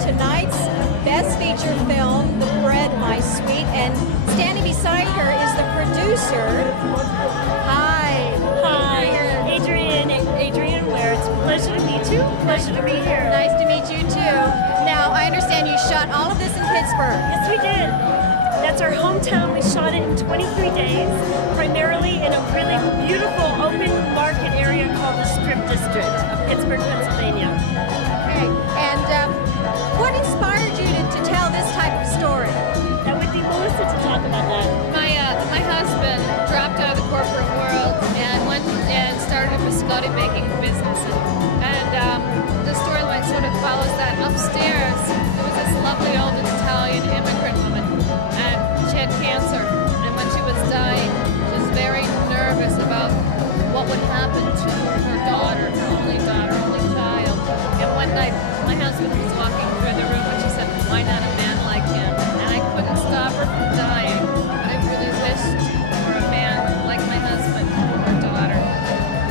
tonight's Best Feature Film, The Bread, My Sweet, and standing beside her is the producer. Hi. Hi. Adrienne Wehr. It's a pleasure to meet you. Pleasure to be here. Nice to meet you too. Now, I understand you shot all of this in Pittsburgh. Yes, we did. That's our hometown. We shot it in 23 days, primarily in a really beautiful open market area called the Strip District of Pittsburgh, Pennsylvania. Okay, and what inspired you to tell this type of story? That would be Melissa to talk about that. My husband dropped out of the corporate world and went and started a biscotti baking business. And the storyline sort of follows that. Upstairs, there was this lovely old Italian immigrant woman, and she had cancer. And when she was dying, she was very nervous about what would happen to her daughter, her only child. And one night, my husband was walking through the room, and she said, "Why not a man like him?" And I couldn't stop her from dying. But I really wished for a man like my husband for her daughter.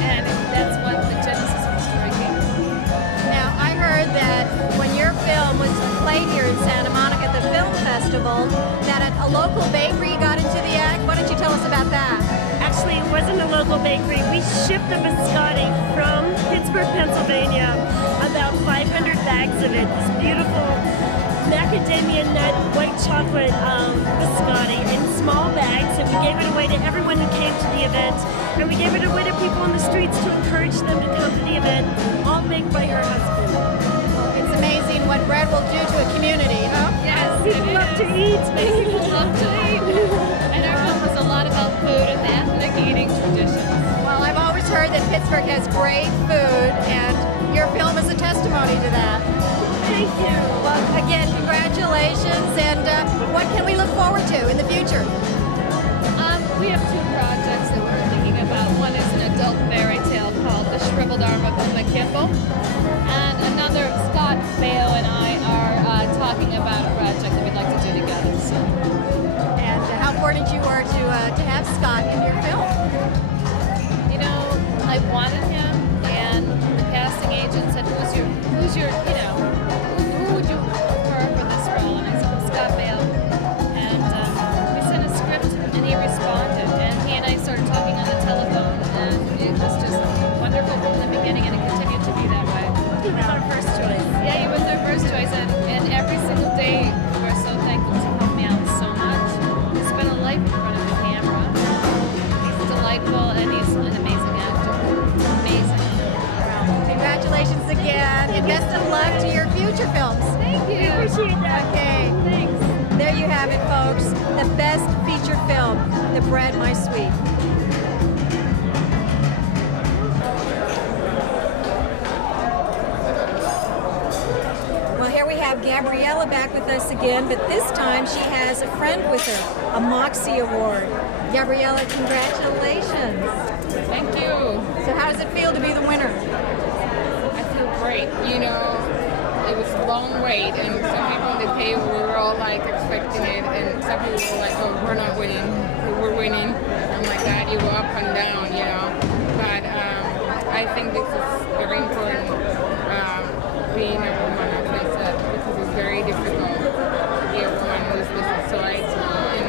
And that's what the genesis of the story came from. Now, I heard that when your film was played here in Santa Monica at the film festival, that a local bakery got into the act. Why don't you tell us about that? Actually, it wasn't a local bakery. We shipped the biscotti from Pittsburgh, Pennsylvania, about 500 bags of it. This beautiful macadamia nut white chocolate biscotti in small bags, and we gave it away to everyone who came to the event, and we gave it away to people on the streets to encourage them to come to the event, all made by her husband. It's amazing what bread will do to a community, huh? Yes, People love to eat. People love to eat. And our film was a lot about food and the ethnic eating traditions. Well, I've always heard that Pittsburgh has great food, and your film is a testimony to that. Thank you. Well, again, congratulations, and what can we look forward to in the future? We have two projects that we're thinking about. One is an adult fairy tale called The Shriveled Arm of Uma Kimball, and another, Scott Baio and I are talking about a project that we'd like to do together. So. And how important you are to have Scott in your film? You know, I wanted him, and the casting agent said, who's your, who would you prefer for this role? And I said, Scott Baio. And we sent a script, and he responded, and he and I started talking on the telephone, and it was just wonderful from the beginning, and it continued to be that way. He was our first choice. Yeah, he was our first choice, and every single day we're so thankful to help me out so much. He spent a life in front of the camera. He's delightful, and he's an amazing actor. Amazing. Congratulations again, and best of luck to your future films. Thank you. We appreciate that. Okay. Thanks. There you have it, folks. The best feature film, The Bread, My Sweet. Well, here we have Gabriela back with us again, but this time she has a friend with her, a Moxie Award. Gabriela, congratulations. Thank you. So how does it feel to be the winner? I feel great. You know, it was a long wait, and some people at the table were all like expecting it, and some people were like, "Oh, we're not winning, we're winning." I'm like, "God, you go up and down, you know." But I think this is very important, being a woman, as I said, because it's very difficult to be a woman who is business. So I,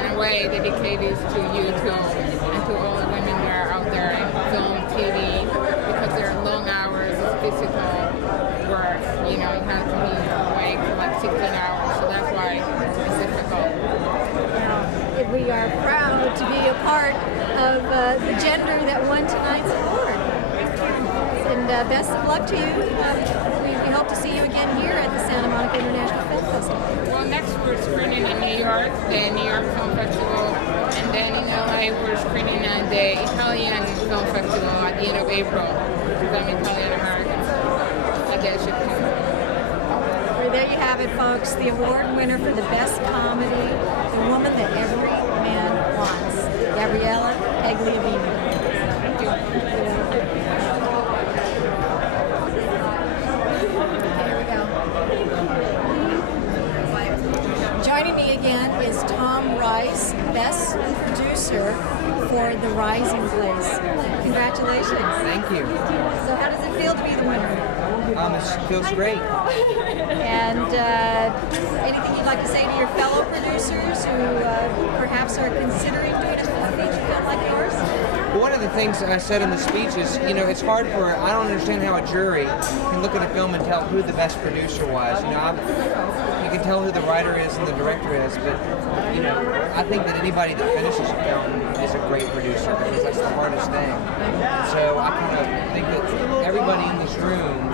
in a way, dedicate this to you too, and to all the women that are out there in film, TV, because they're long hours, it's physical work, you know, you have to be awake for like 16 hours, so that's why it's difficult. We are proud to be a part of the gender that won tonight's award. And best of luck to you. We hope to see you again here at the Santa Monica International Film Festival. Well, next we're screening in New York, the New York Film Festival, and then in LA we're screening at the Italian Film Festival at the end of April, because I'm Italian American. I guess you can. Well, there you have it, folks. The award winner for the best comedy, The Woman That Every Man Wants, Gabriela Taglenini. Thank you. Here we go. Joining me again is Tom Rice, Best Producer for The Rising Place. Congratulations. Thank you. So how does it feel to be the winner? It feels great. And anything you'd like to say to your fellow producers who perhaps are considering doing a feature film like yours? One of the things I said in the speech is, it's hard I don't understand how a jury can look at a film and tell who the best producer was. You can tell who the writer is and the director is, but, I think that anybody that finishes a film is a great producer because that's the hardest thing. So I kind of think that everybody in this room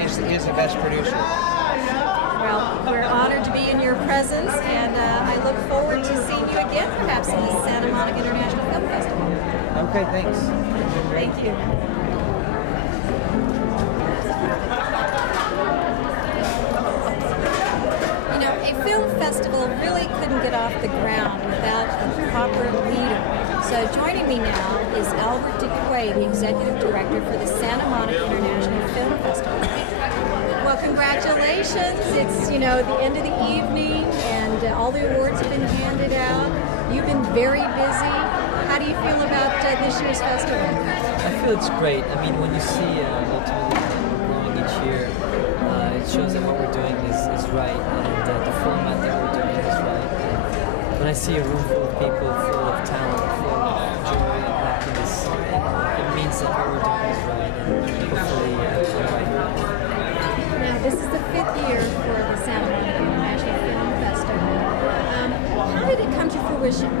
is the best producer. Well, we're honored to be in your presence, and I look forward to seeing you again, perhaps in the Santa Monica International Film Festival. Okay, thanks. Thank you. A film festival really couldn't get off the ground without a proper leader. So joining me now is Quay, the executive director for the Santa Monica International Film Festival. Well, congratulations. It's, the end of the evening, and all the awards have been handed out. You've been very busy. How do you feel about this year's festival? I feel it's great. I mean, when you see ultimately growing each year, it shows that what we're doing is right, and the format that we're doing is right. And when I see a room full of people, full of talent, full of joy and happiness, it means that what we're doing is right, and hopefully we're right. Now, this is the 5th year for the Santa Monica International Film Festival. How did it come to fruition?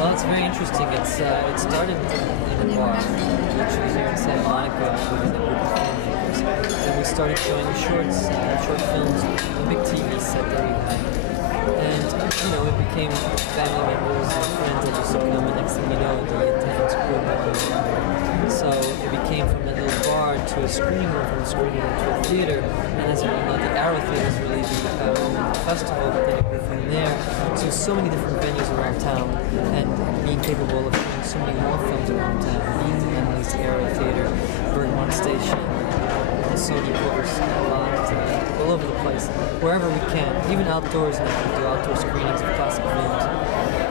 Well, it's very interesting. It started in a bar, literally here in Santa Monica, with a group of filmmakers. And we started showing short films, a big TV set that we had. And, it became family members and friends that used to come, and next thing you know, the attendance grew more. So it became from a little bar to a screening room, from a screening room to a theater. And as you know, the Arrow Theater is really the festival, but then it grew from there to so many different venues around town, and being capable of showing so many more films around town. Being the Emily's Arrow Theater, Bergmont Station, the Sony Covers a lot, all over the place, wherever we can, even outdoors now. We do outdoor screenings of classic films,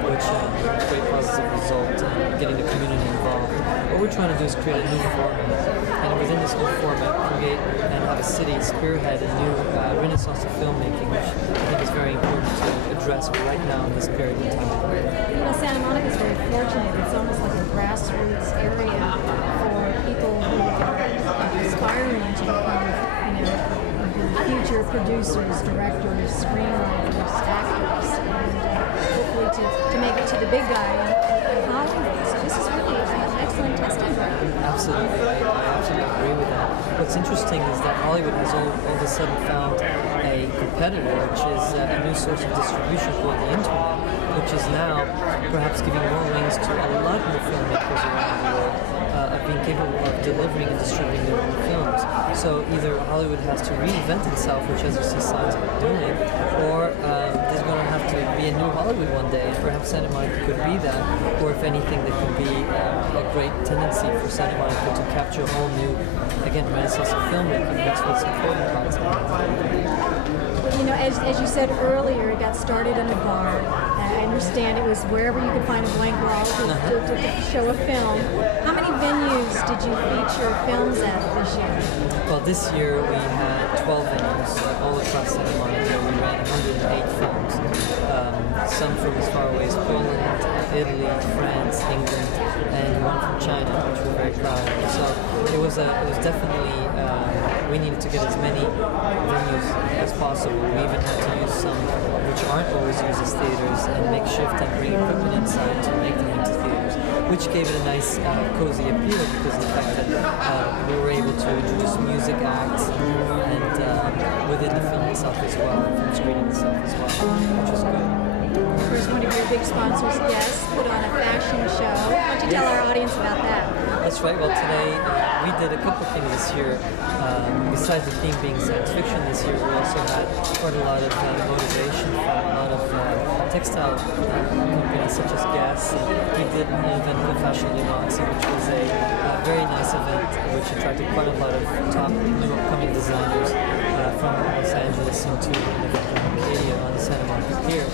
which great positive result, getting the community involved. What we're trying to do is create a new format, and within this new format, create and have a city spearhead a new renaissance of filmmaking, which I think is very important to address right now in this period of time. Santa Monica is very fortunate. It's almost like a grassroots area for people who are aspiring to become, future producers, directors, screenwriters, actors, and hopefully to make it to the big guy in Hollywood. So this is really an excellent testing ground. Absolutely, I absolutely agree with that. What's interesting is that Hollywood has all of a sudden found a competitor, which is a new source of distribution called the internet, which is now perhaps giving more wings to a lot more filmmakers around the world of being capable of delivering and distributing their own films. So either Hollywood has to reinvent itself, which as you see signs of it doing, or there's going to have to be a new Hollywood one day, and perhaps Santa Monica could be that, or if anything, there could be a great tendency for Santa Monica to capture a whole new, again, renaissance of filmmaking. That's what's important about Santa Monica. As you said earlier, it got started in a bar. I understand it was wherever you could find a blank wall to show a film. How many venues did you feature films at this year? Well, this year we had 12 venues all across Santa Monica. We ran 108 films, some from as far away as Poland, Italy, France, England, and one from China, which we're very proud of. So it was definitely, we needed to get as many venues as possible. We even had to use some which aren't always used as theaters and make shift and bring equipment inside to make them into theaters, which gave it a nice cozy appeal because of the fact that we were able to introduce music acts and within the film itself as well, film screening itself as well, which was good. Of course, one of your big sponsors, Guess, put on a fashion show. Why don't you tell our audience about that? That's right. Well, today we did a couple things this year. Besides the theme being science fiction this year, we also had quite a lot of motivation from a lot of textile companies such as Guess. We did an event called Fashion Moxie, which was a very nice event which attracted quite a lot of top new upcoming designers from Los Angeles into Arcadia on the Santa Monica Pier.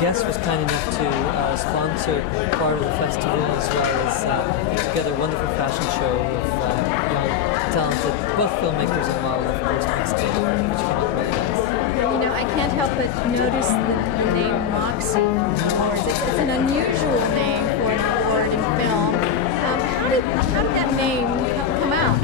Guest was kind enough to sponsor part of the festival as well as put together a wonderful fashion show of young talented, both filmmakers and model, of course, makes it, which came out really nice. You know, I can't help but notice the name Moxie Awards. It's an unusual name for an award in film. How did that name come out?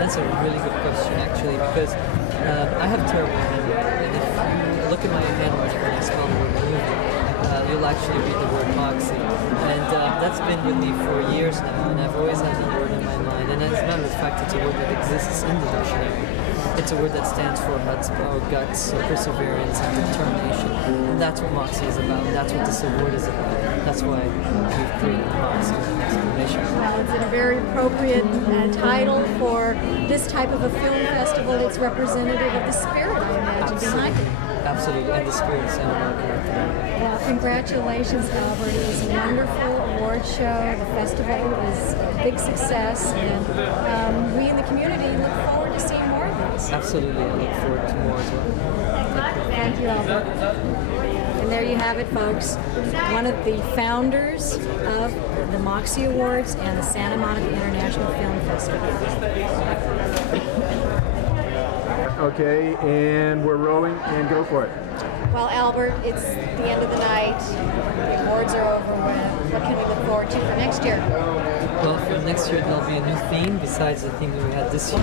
That's a really good question, actually, because I have terrible memory, and if you look at my handwriting when I spell the word movie, you'll actually read the word moxie. And that's been with me for years now, and I've always had the word in my mind. And as a matter of fact, it's a word that exists in the dictionary. It's a word that stands for chutzpah, or guts, or perseverance, and determination. And that's what moxie is about. That's what this award is about. That's why we've created moxie with an exclamation point. Well, it's a very appropriate title for this type of a film festival. It's representative of the spirit, I imagine, behind it. Absolutely, and the spirit of Santa Monica. Well, congratulations, Albert. It was a wonderful award show. The festival was a big success, and we in the community look forward to seeing more of this. Absolutely, I look forward to more as well. Thank you, Albert. And there you have it, folks. One of the founders of the Moxie Awards and the Santa Monica International Film Festival. Okay, and we're rolling, and go for it. Well, Albert, it's the end of the night. The awards are over with. What can we look forward to for next year? Well, for next year there'll be a new theme besides the theme that we had this year.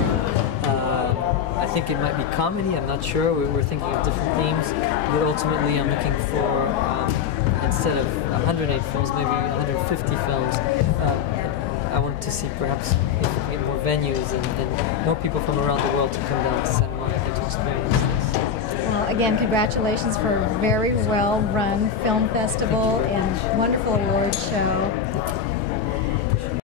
I think it might be comedy, I'm not sure. We're thinking of different themes, but ultimately I'm looking for, instead of 108 films, maybe 150 films. I wanted to see perhaps if we can get more venues and more people from around the world to come down to Santa Monica to experience this. Well, again, congratulations for a very well-run film festival and wonderful award show.